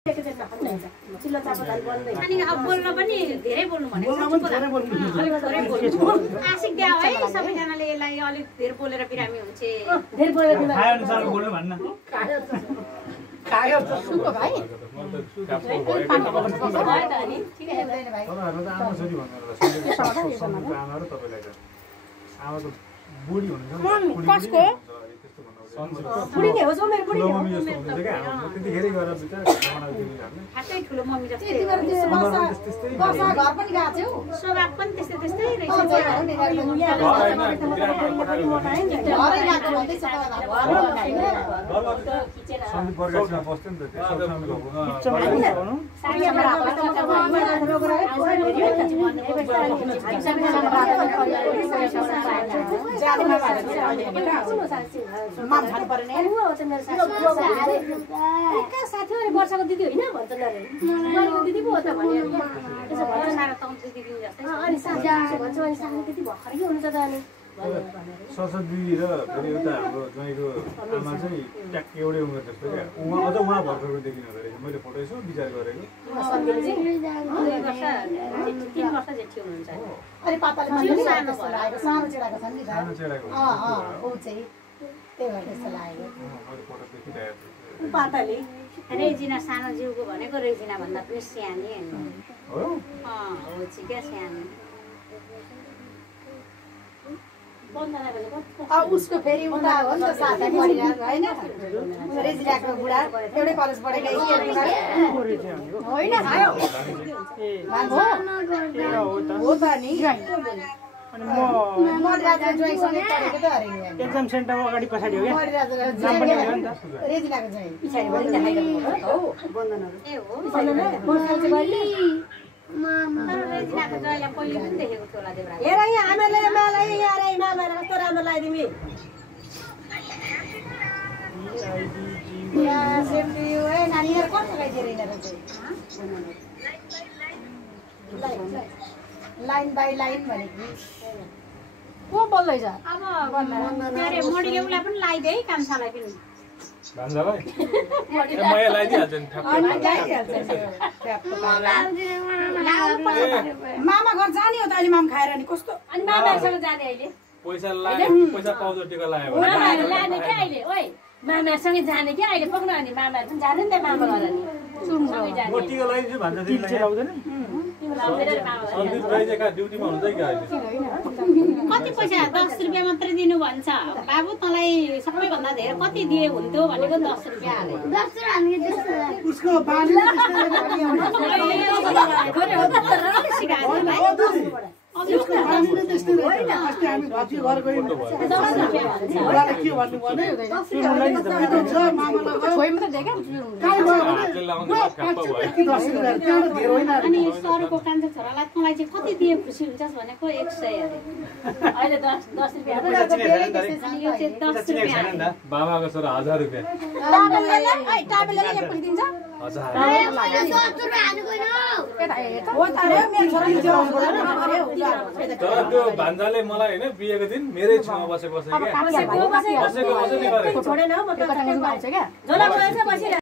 चिल्लो चापल बन्दै अनि अब बोल्न पनि धेरै बोल्नु भनेको आशिक द्या है सबैजनाले यसलाई अलिक धेरै बोलेर बिरामी हुन्छ धेरै बोलेर खाए अनुसार बोल्नु भन्न खायो त सुको भाइ तपाईहरुले त आमा छोरी भन्नुहुन्छ आमा र तपाईलाई त आमा त बुढी हुनुहुन्छ कसको बुढी नै हो जो मेरो बुढी हो त्यतिखेरै गएर बिचारा खाना दिनु हामीले ठ्याक्कै ठुलो मम्मी जस्तै त्यति गरेर त्यो वर्षा घर पनि गएको थियो स्वभाव पनि त्यस्तै त्यस्तै रहेछ घरै गएको भन्दैछ सन्दीप बर्गाछमा बस्थ्यो नि त त्यो खानु पर्ने साथीहरु वर्षको दिदी होइन भन्छ नरे दिदी पो हो त भने त्यसो भन्छ सारा त दिदी जस्तै अनि साथी भन्छ अनि साथी दिदी भर्खरै हुनुहुन्छ त अनि सरस्वती र फेरि एउटा हाम्रो ज्वाइँको आमा चाहिँ ट्याक्क एउटै उमेर जस्तो क्या अझ उहाँ भर्खरको देखिनु हुँदो रहेछ मैले फोटो यसो विचार गरेको अनि पापाले सानो चेडाको छ नि सानो चेडाको ऊ चाहिँ त्यही भएर त्यस्तो लागेको मैले फोटो देखिरहेको छु पाताले रेजिना सानो जिउको भनेको रेजिना भन्दा पनि सानै हो हो क्या सानो उसको फेरि उता हो नि त साथी परिरहेको होइन रेजिनाको बुढा एउटै कलेज पढेको होइन हो त नि अनि म राजा जोइसँगै पढेको त अरे एक्जाम सेन्टरमा अगाडि पछाडि हो म राजा रेजिनाको जोइ पछाडि पनि देखाइदिनु हो बन्दनहरु ए हो रेजिनाको जयलाई पहिले पनि देखेको थियो होला देवरा हेर यहाँ आमाले मालाई यहाँ रे मामाले कस्तो राम्रो लगाइदिमी या सेफ्टी ए नानीहरु कस्तो लगाइदिएर यिनीहरु चाहिँ लाइन बाइ लाइन भनेको को बोल्दैछ अब अरे मोडीले उलाई पनि लगाइदिए है कान्छालाई पनि भान्जालाई म लगाइदिहाल्छु नि मामा घर जाने हो त अहिले माम खाएर नि कस्तो अनि मामासँग जाने अहिले पैसा लायो पैसा पाउँछ टिका लायो मामाहरु लाने के अहिले ओइ मामाहरुसँगै जाने के अहिले पक्न अनि मामाहरु पनि जाने नि त मामा घर नि सँगै जाने म टिका लगाइदिन्छु भन्छ तिमीलाई लाउँदैन सन्दीप राई चाहिँ कहाँ ड्युटीमा हुन्छ कि अहिले कति पैसा 10 रुपैयाँ मात्रै दिनु भन्छ बाबु तँलाई सबैभन्दा धेरै कति दिए हुन्थ्यो भनेको 10 रुपैयाँ हाले उसको बाली उसको बालीले त्यस्तै रहेछ अस्ति हामी भाजी घर गयौँ बुढाले के भन्नु भने छोइमा त देख्या अनि सरको कान्छा छोरालाई तँलाई चाहिँ कति दिए खुसी हुन्छस् भनेको 100 अरे अहिले 10 रुपैयाँ अनि यो चाहिँ 10 रुपैयाँ बाबाको छोरा 1000 रुपैयाँ टाबेलले एक पनि दिन्छ 1000 हो त रे मेरो छोरा तर त्यो भान्जाले मलाई हैन बिहेको दिन मेरै छेउमा बसेको क्या बसेको बसेको छोडेन हो म त झोला बसेछ बसिरहेको